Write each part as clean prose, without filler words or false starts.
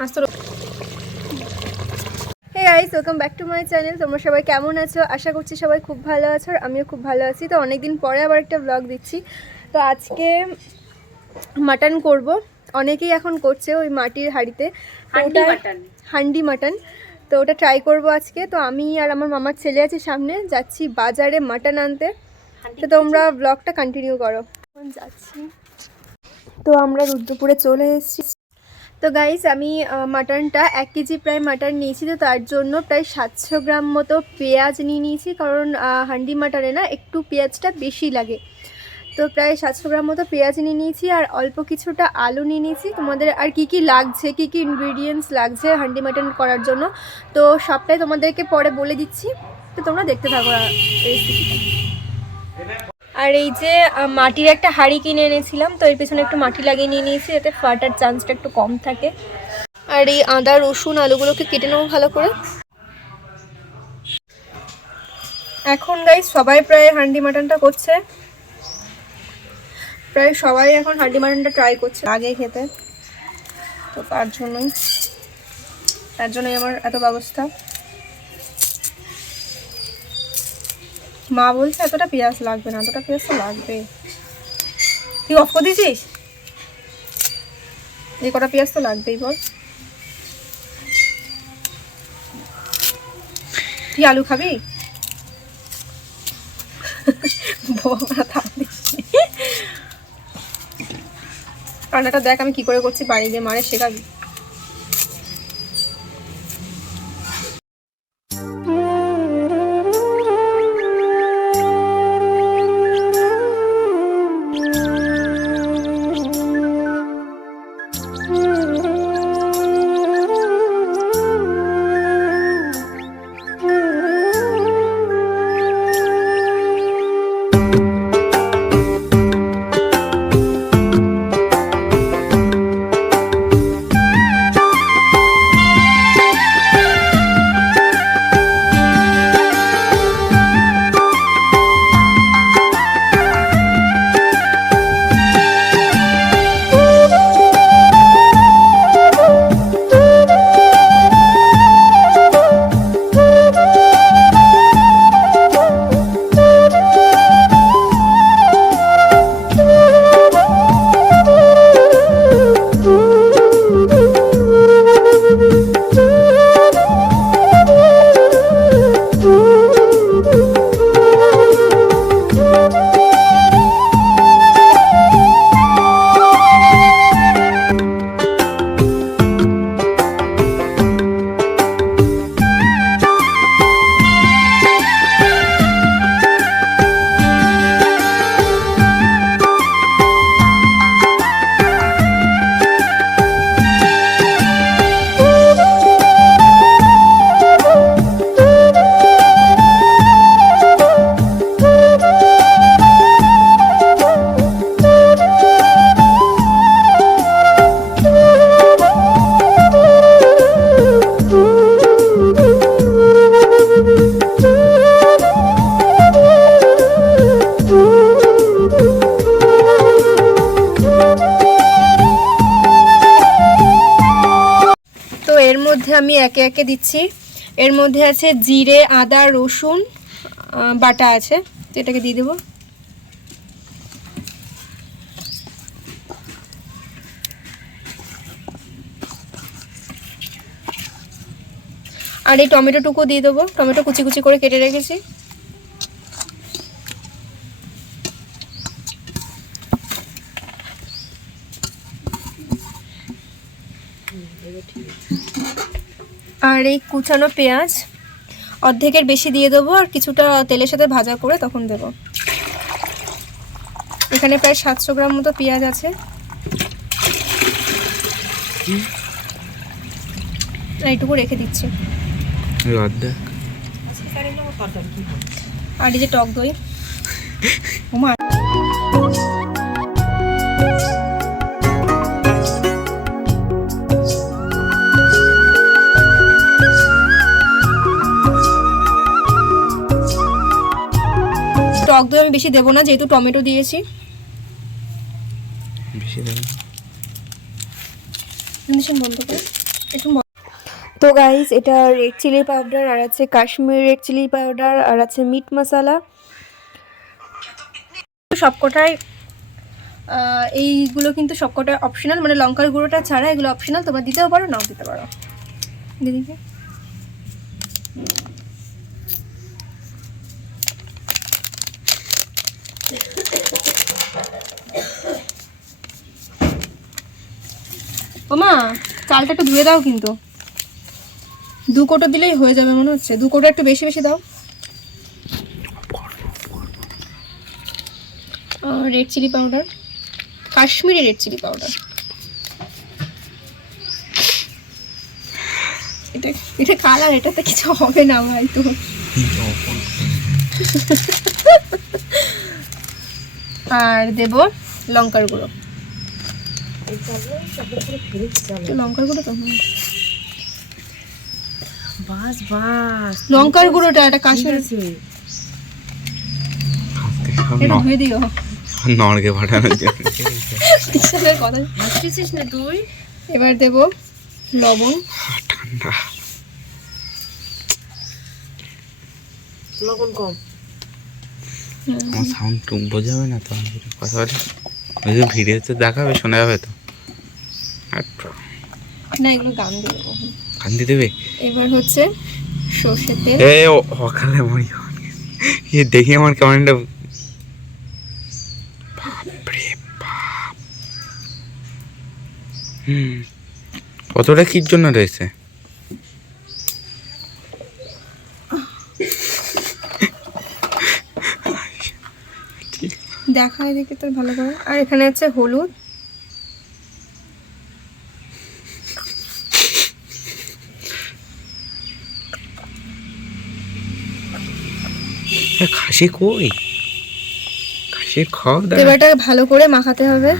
Hey guys, welcome back to my channel. তোমরা সবাই কেমন আছো? আশা করছি সবাই খুব ভালো আছো, আর আমিও খুব ভালো আছি। তো অনেকদিন পরে আবার একটা ব্লগ দিচ্ছি। তো আজকে মাটন করব। অনেকেই এখন করছে ওই মাটির হাঁড়িতে, হান্ডি মাটন। তো ওটা ট্রাই করব আজকে। তো আমি আর আমার মামার ছেলে আছে সামনে, যাচ্ছি বাজারে মাটন আনতে। তো তোমরা ব্লগটা কন্টিনিউ করো। এখন যাচ্ছি। তো আমরা রুদ্রপুরে চলে এসেছি। তো গাইস, আমি মাটনটা 1 কেজি প্রায় মাটন নিয়েছি। তো তার জন্য প্রায় 700 গ্রাম মতো পেঁয়াজ নিয়ে নিয়েছি, কারণ হান্ডি মাটনে না একটু পেঁয়াজটা বেশি লাগে। তো প্রায় 700 গ্রাম মতো পেঁয়াজ নিয়ে নিয়েছি, আর অল্প কিছুটা আলু নিয়ে নিয়েছি। তোমাদের আর কি কি লাগছে, কি কি ইনগ্রিডিয়েন্টস লাগছে হান্ডি মাটন করার জন্য, তো সবটাই তোমাদেরকে পরে বলে দিচ্ছি। তো তোমরা দেখতে থাকো রেসিপিটা। আর এই যে মাটির একটা হাঁড়ি কিনে এনেছিলাম, তো এর পেছনে একটু মাটি লাগিয়ে নিয়ে নিয়েছি, যাতে ফাটার চান্সটা একটু কম থাকে। আর এই আদা রসুন আলুগুলোকে কেটে নেবো ভালো করে। এখন গাইস সবাই প্রায় হান্ডি মাটনটা করছে, প্রায় সবাই এখন হান্ডি মাটনটা ট্রাই করছে আগে খেতে। তো তার জন্যই আমার এত ব্যবস্থা। মা বলছে এতটা পেঁয়াজ লাগবে না, এতটা পেঁয়াজ তো লাগবে। তুই অফ করে দিয়েছিস? এই কটা পেঁয়াজ তো লাগবেই বল। তুই আলু খাবি? রান্নাটা দেখ আমি কি করে করছি, বাড়ি গিয়ে মারে শেখাবি। এর মধ্যে আমি একে একে দিচ্ছি। এর মধ্যে আছে জিরে আদা রসুন বাটা আছে, তো এটাকে দিয়ে দেবো। আর এই টমেটোটুকু দিয়ে দেবো, টমেটো কুচি কুচি করে কেটে রেখেছি। আর এই কুচানো পেঁয়াজ অর্ধেকের বেশি দিয়ে দেবো, আর কিছুটা তেলের সাথে ভাজা করে তখন দেব। এখানে প্রায় 700 গ্রাম মতো পেঁয়াজ আছে। এইটুকু রেখে দিচ্ছি। আর এই যে টক দই, টক দই আমি বেশি দেবো না, যেহেতু টমেটো দিয়েছি। বেশি দেবো বন্ধ করে। একটু তো গাইস, এটা রেড চিলি পাউডার, আর আছে কাশ্মীর রেড চিলি পাউডার, আর আছে মিট মশলা। সবকটাই এইগুলো কিন্তু সবকটাই অপশনাল, মানে লঙ্কার গুঁড়োটা ছাড়া এগুলো অপশনাল, তোমরা দিতেও পারো নাও দিতে পারো। দিদিকে ওমা, চালটা একটু ধুয়ে দাও, কিন্তু 2 কোটো দিলেই হয়ে যাবে মনে হচ্ছে। 2 কোটো একটু বেশি বেশি দাও। Red chilli powder, Kashmiri red chilli powder. এটা এটা কালার, এটাতে কিছু হবে না ভাই। তো আর দেব লঙ্কার গুঁড়ো, লঙ্কার গুঁড়ো তো বাস বাস, লঙ্কার গুঁড়োটা এটা কাশ্মীরি। এটা ধুয়ে দিও নড়কে ফাটানোর জন্য। কথা বুঝছিস না তুই। এবার দেব লবণ, ঠান্ডা লবণ কম। আমার সাউন্ড টুক বোঝাবে না তো, কথা বলে ওই যে ভিডিওতে দেখাবে, শোনা যাবে তো। না, এগুলো গান দিয়ে দেবো, গান দিয়ে দেবে। এবার হচ্ছে সর্ষের তেল। অকালে মরি দেখি আমার কেমন একটা কতটা কির জন্য রয়েছে। দেখা এদিকে তোর ভালো করে। আর এখানে আছে হলুদ, খাসি কই, খাসির খাওয়া। এবারটা ভালো করে মাখাতে হবে।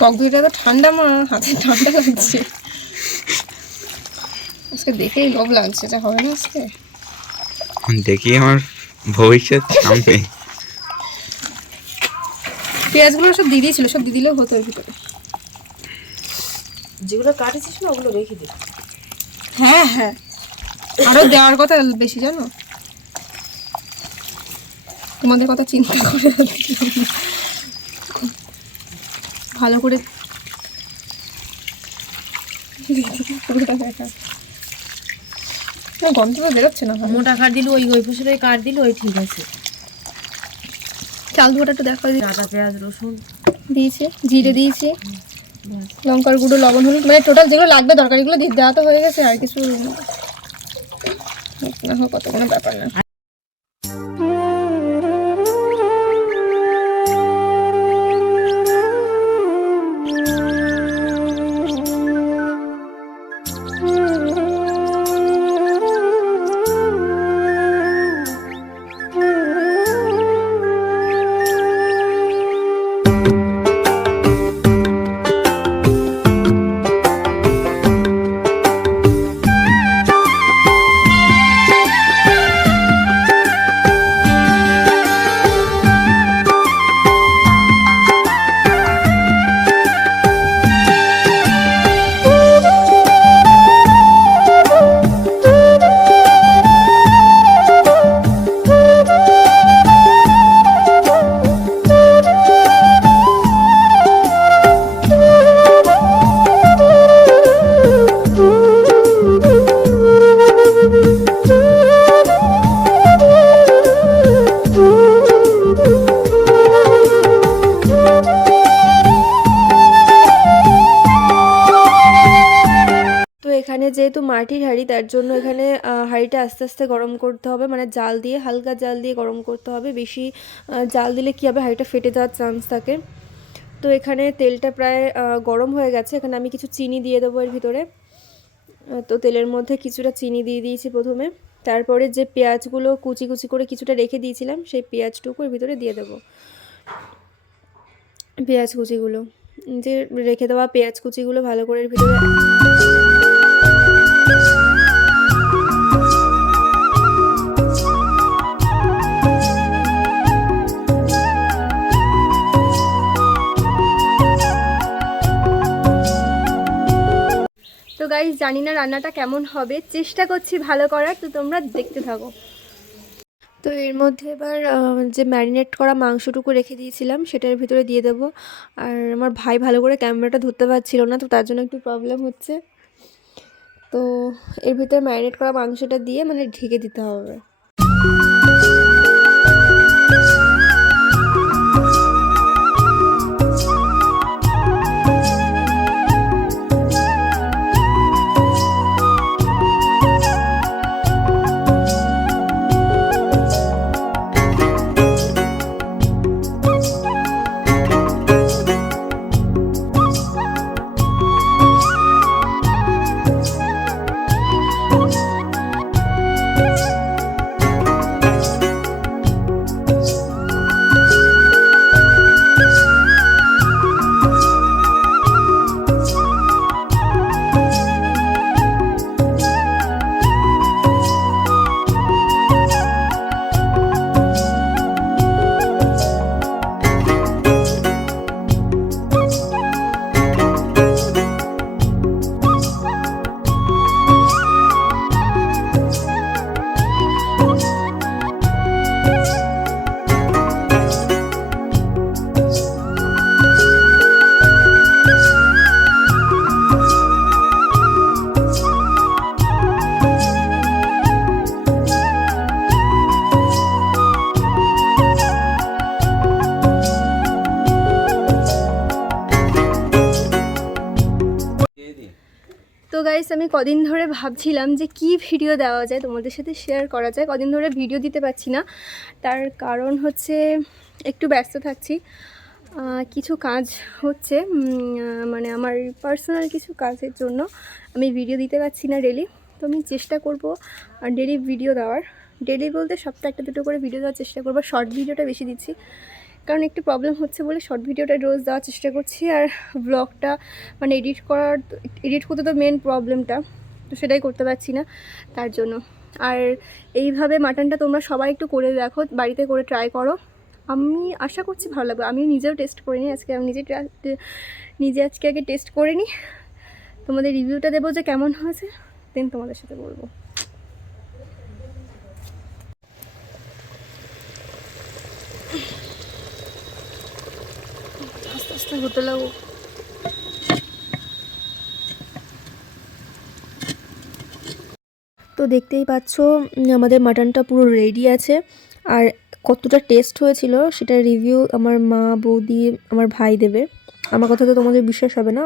টক দইটা তো ঠান্ডা, মা হাতে ঠান্ডা লাগছে আজকে, দেখেই লোভ লাগছে। যা হবে না আজকে, দেখি আমার ভবিষ্যৎ সামনে। পেঁয়াজগুলো সব দিয়ে দিয়েছিল, সব দিয়ে দিলেও হতো এর ভিতরে। যেগুলো কাটেছিস না ওগুলো রেখে দে। হ্যাঁ হ্যাঁ, আরো দেওয়ার কথা বেশি, জানো তোমাদের কথা চিন্তা করে ভালো করে গন্ধ তো বেরোচ্ছে না। মোটা কাট দিল, ওই ফসলে কাট দিল, ওই ঠিক আছে। চাল ধোয়াটা একটু দেখো। আদা পেঁয়াজ রসুন দিয়েছি, জিরে দিয়েছি, লঙ্কার গুঁড়ো, লবণ, হলুদ, মানে টোটাল যেগুলো লাগবে তরকারিগুলো দেওয়া তো হয়ে গেছে। আর কিছু না হোক, কত কোনো ব্যাপার না। এখানে যেহেতু মাটির হাঁড়ি, তার জন্য এখানে হাঁড়িটা আস্তে আস্তে গরম করতে হবে, মানে জাল দিয়ে, হালকা জাল দিয়ে গরম করতে হবে। বেশি জাল দিলে কী হবে, হাঁড়িটা ফেটে যাওয়ার চান্স থাকে। তো এখানে তেলটা প্রায় গরম হয়ে গেছে। এখানে আমি কিছু চিনি দিয়ে দেবো এর ভিতরে। তো তেলের মধ্যে কিছুটা চিনি দিয়ে দিয়েছি প্রথমে। তারপরে যে পেঁয়াজগুলো কুচি কুচি করে কিছুটা রেখে দিয়েছিলাম, সেই পেঁয়াজটুকু এর ভিতরে দিয়ে দেবো। পেঁয়াজ কুচিগুলো, যে রেখে দেওয়া পেঁয়াজ কুচিগুলো ভালো করে এর ভিতরে জানি না রান্নাটা কেমন হবে, চেষ্টা করছি ভালো করার, তো তোমরা দেখতে থাকো। তো এর মধ্যে এবার যে ম্যারিনেট করা মাংসটুকু রেখে দিয়েছিলাম সেটার ভিতরে দিয়ে দেবো। আর আমার ভাই ভালো করে ক্যামেরাটা ধরতে পারছিল না, তো তার জন্য একটু প্রবলেম হচ্ছে। তো এর ভিতরে ম্যারিনেট করা মাংসটা দিয়ে মানে ঢেকে দিতে হবে। তো গাইস, আমি কদিন ধরে ভাবছিলাম যে কি ভিডিও দেওয়া যায়, তোমাদের সাথে শেয়ার করা যায়। কদিন ধরে ভিডিও দিতে পারছি না, তার কারণ হচ্ছে একটু ব্যস্ত থাকছি, কিছু কাজ হচ্ছে, মানে আমার পার্সোনাল কিছু কাজের জন্য আমি ভিডিও দিতে পারছি না ডেলি। তো আমি চেষ্টা করব ডেলি ভিডিও দেওয়ার, ডেলি বলতে সপ্তাহে একটা দুটো করে ভিডিও দেওয়ার চেষ্টা করবো। শর্ট ভিডিওটা বেশি দিচ্ছি কারণ একটু প্রবলেম হচ্ছে বলে শর্ট ভিডিওটা রোজ দেওয়ার চেষ্টা করছি। আর ব্লগটা মানে এডিট করতে তো মেন প্রবলেমটা, তো সেটাই করতে পারছি না তার জন্য। আর এইভাবে মাটনটা তোমরা সবাই একটু করে দেখো, বাড়িতে করে ট্রাই করো, আমি আশা করছি ভালো লাগবে। আমি নিজেও টেস্ট করিনি আজকে, আমি নিজে আজকে আগে টেস্ট করে নিই, তোমাদের রিভিউটা দেবো যে কেমন হয়েছে, দেন তোমাদের সাথে বলবো। আস্তে আস্তে হতে লাগো। তো দেখতেই পাচ্ছ আমাদের মাটনটা পুরো রেডি আছে। আর কতটা টেস্ট হয়েছিল সেটার রিভিউ আমার মা, বৌদি, আমার ভাই দেবে। আমার কথা তো তোমাদের বিশ্বাস হবে না,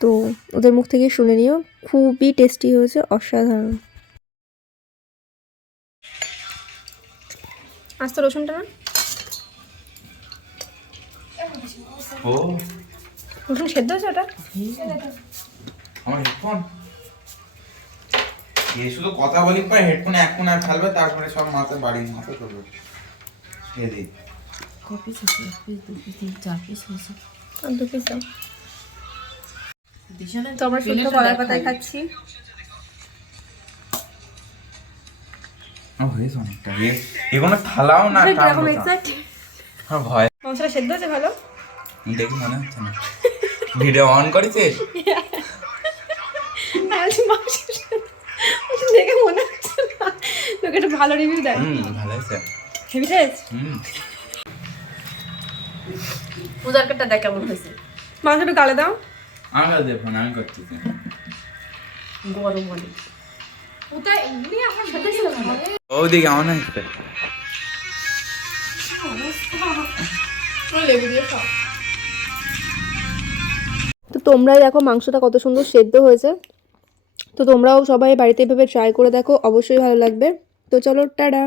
তো ওদের মুখ থেকে শুনে নিও। খুবই টেস্টি হয়েছে, অসাধারণ। আস্তে রসুনটা না, ও রসুন সেদ্ধ হয়েছে ওটা। আমার হেডফোন এই শুধু কথা বলি পর হেডফোনে এক কোণে ফেলবে, তারপরে সব মাথা বাড়ি মাথা করবে। এই দিই কপি আছে, পিস 2 পিস 3 4 পিস হয়েছে। আর 2 পিস দাও। দিশানা তো আমরা শুদ্ধ কলার পাতায় খাচ্ছি। হয়েছে অনেকটা, এগুলো থালাও না, কিরকম এক্সাইটেড, আমার ভয়। মাংসটা সেদ্ধ হয়েছে ভালো, দেখি মনে হচ্ছে না। ভিডিও অন করেছিস? দেখে মনে হচ্ছে না, তোকে একটা ভালো রিভিউ দেয়। ভালো হয়েছে, হেভি টেস্ট। পূজার কাটটা দেখ কেমন হয়েছে। মাংসটা গালে দাও। আমার দেখুন আমি করতেছি গরম অনেক। কোথায় এমনি আমার সাথে ছিল না ওদিকে কেমন হয়েছে? তো তোমরাই দেখো মাংসটা কত সুন্দর সেদ্ধ হয়েছে। তো তোমরাও সবাই বাড়িতে এভাবে ট্রাই করে দেখো, অবশ্যই ভালো লাগবে। তো চলো, টাটা।